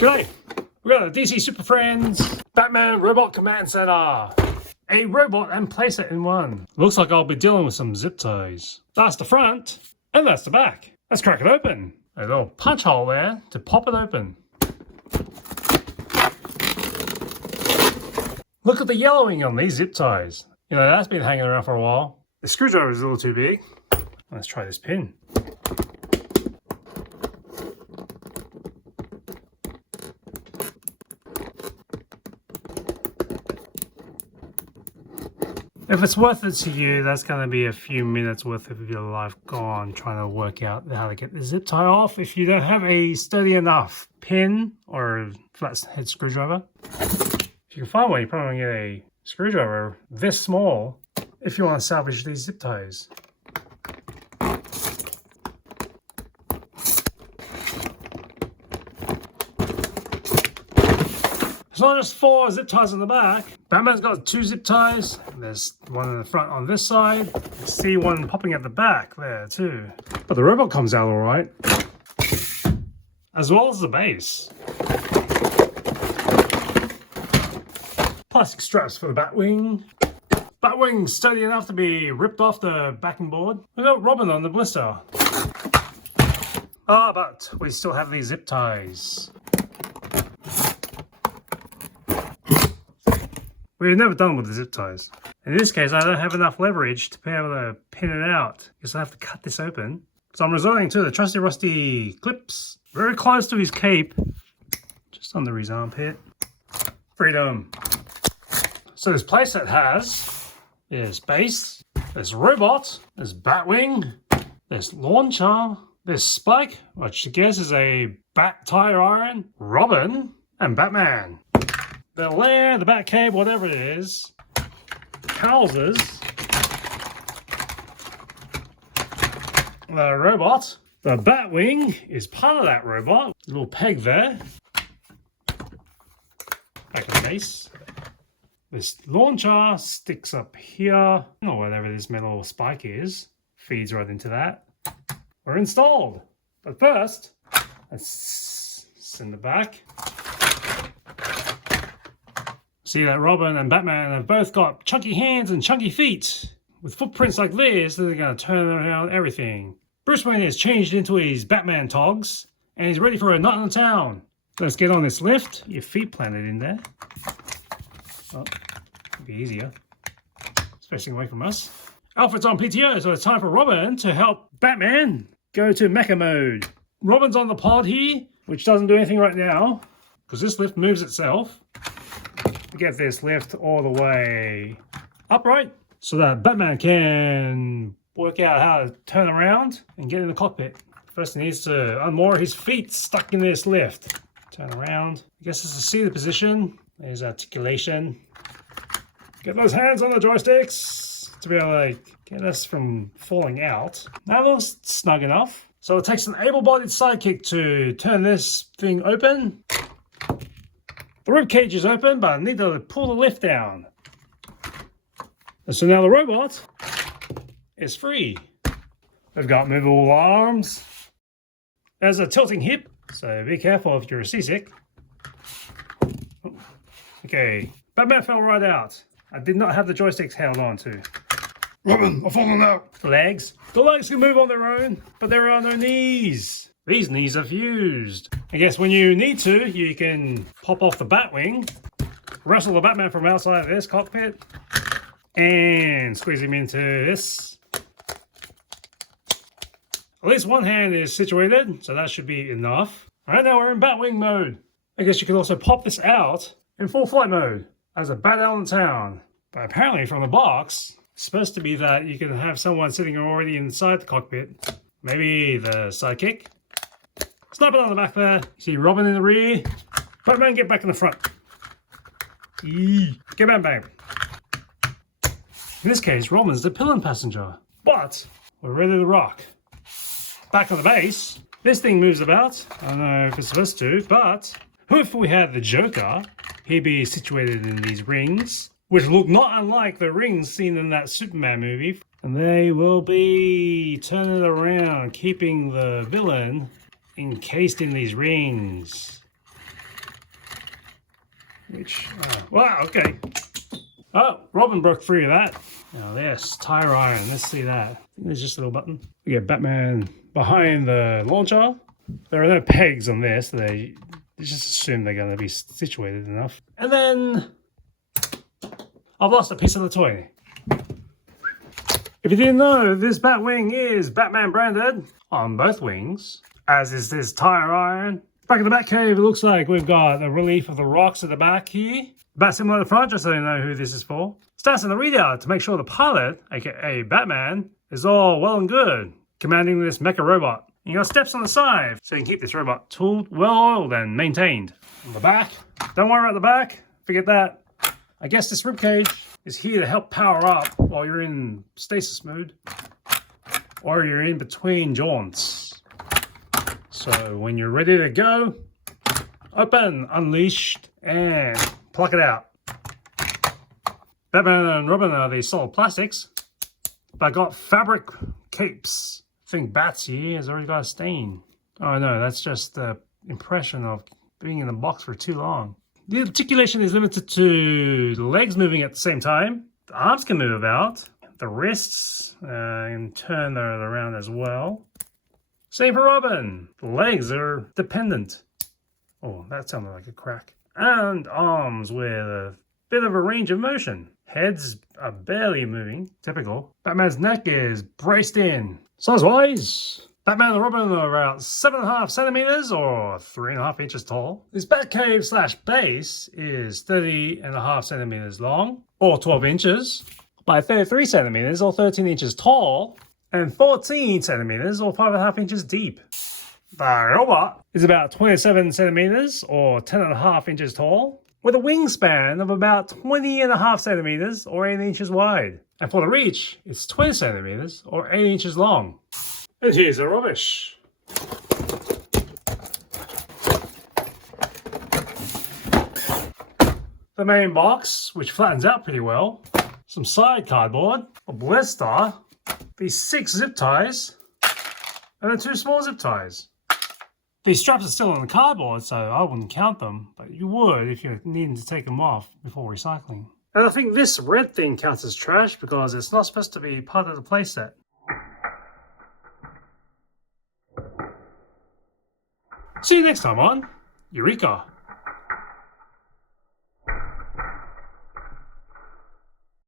G'day! We got a DC Super Friends Batman Robot Command Centre. A robot and playset in one. Looks like I'll be dealing with some zip ties. That's the front, and that's the back. Let's crack it open. A little punch hole there to pop it open. Look at the yellowing on these zip ties. You know, that's been hanging around for a while. The screwdriver is a little too big. Let's try this pin. If it's worth it to you, that's going to be a few minutes worth of your life gone trying to work out how to get the zip tie off if you don't have a sturdy enough pin or flat head screwdriver. If you can find one, you probably get a screwdriver this small if you want to salvage these zip ties. It's not just 4 zip ties on the back. Batman's got 2 zip ties. There's one in the front on this side. You see one popping at the back there too. But the robot comes out all right, as well as the base. Plastic straps for the Batwing. Batwing's sturdy enough to be ripped off the backing board. We got Robin on the blister. But we still have these zip ties. We've never done with the zip ties. In this case, I don't have enough leverage to be able to pin it out because I have to cut this open. So I'm resorting to the trusty rusty clips very close to his cape, just under his armpit. Freedom. So this playset has, there's base, there's robot, there's Batwing, there's launcher, there's Spike, which I guess is a bat tire iron, Robin, and Batman. The lair, the Batcave, whatever it is, houses the robot. The Batwing is part of that robot. A little peg there. Back of the base. This launcher sticks up here, or whatever this metal spike is. Feeds right into that. We're installed. But first, let's send it back. See that Robin and Batman have both got chunky hands and chunky feet. With footprints like this, they're going to turn around everything. Bruce Wayne has changed into his Batman togs, and he's ready for a night in the town. Let's get on this lift. Your feet planted in there. Oh, it'll be easier. Especially away from us. Alfred's on PTO, so it's time for Robin to help Batman go to mecha mode. Robin's on the pod here, which doesn't do anything right now, because this lift moves itself. Get this lift all the way upright so that Batman can work out how to turn around and get in the cockpit. First he needs to unmoor his feet stuck in this lift. Turn around. I guess it's a seated position. There's articulation. Get those hands on the joysticks to be able to get us from falling out. That looks snug enough. So it takes an able-bodied sidekick to turn this thing open. The rib cage is open, but I need to pull the lift down. And so now the robot is free. They've got movable arms. There's a tilting hip, so be careful if you're seasick. Okay, Batman fell right out. I did not have the joysticks held on to. Robin, I've fallen out. The legs can move on their own, but there are no knees. These knees are fused. I guess when you need to, you can pop off the Batwing, wrestle the Batman from outside of this cockpit, and squeeze him into this. At least one hand is situated, so that should be enough. Alright, now we're in Batwing mode. I guess you can also pop this out in full flight mode as a bat out in town. But apparently from the box, it's supposed to be that you can have someone sitting already inside the cockpit. Maybe the sidekick. Snap it on the back there. See Robin in the rear. Batman, get back in the front. Get back. In this case, Robin's the pillion passenger. But we're ready to rock. Back on the base. This thing moves about. I don't know if it's supposed to, but if we had the Joker, he'd be situated in these rings, which look not unlike the rings seen in that Superman movie. And they will be turning around, keeping the villain encased in these rings. Which, wow, okay. Oh, Robin broke free of that. Now this, tire iron, let's see that. There's just a little button. We get Batman behind the launcher. There are no pegs on this. They just assume they're going to be situated enough. And then I've lost a piece of the toy. If you didn't know, this Batwing is Batman branded on both wings, as is this tire iron. Back in the Batcave, it looks like we've got the relief of the rocks at the back here. Bat symbol at the front, just so you know who this is for. Stats in the readout to make sure the pilot, aka Batman, is all well and good, commanding this mecha robot. You got steps on the side, so you can keep this robot tooled, well oiled, and maintained. On the back, don't worry about the back, forget that. I guess this ribcage is here to help power up while you're in stasis mode, or you're in between jaunts. So when you're ready to go, open, unleashed, and pluck it out. Batman and Robin are these solid plastics, but I got fabric capes. I think Bats here has already got a stain. Oh no, that's just the impression of being in the box for too long. The articulation is limited to the legs moving at the same time. The arms can move about. The wrists in turn they're around as well. Same for Robin. The legs are dependent. Oh, that sounded like a crack. And arms with a bit of a range of motion. Heads are barely moving. Typical. Batman's neck is braced in. Size-wise, Batman and Robin are about 7.5 centimeters or 3.5 inches tall. This Batcave slash base is 30.5 centimeters long or 12 inches by 33 centimeters or 13 inches tall and 14 centimeters or 5.5 inches deep. The robot is about 27 centimeters or 10.5 inches tall with a wingspan of about 20.5 centimeters or 8 inches wide. And for the reach, it's 20 centimeters or 8 inches long. And here's the rubbish. The main box, which flattens out pretty well. Some side cardboard, a blister, these 6 zip ties, and then 2 small zip ties. These straps are still on the cardboard, so I wouldn't count them, but you would if you're needing to take them off before recycling. And I think this red thing counts as trash because it's not supposed to be part of the playset. See you next time on Eureka!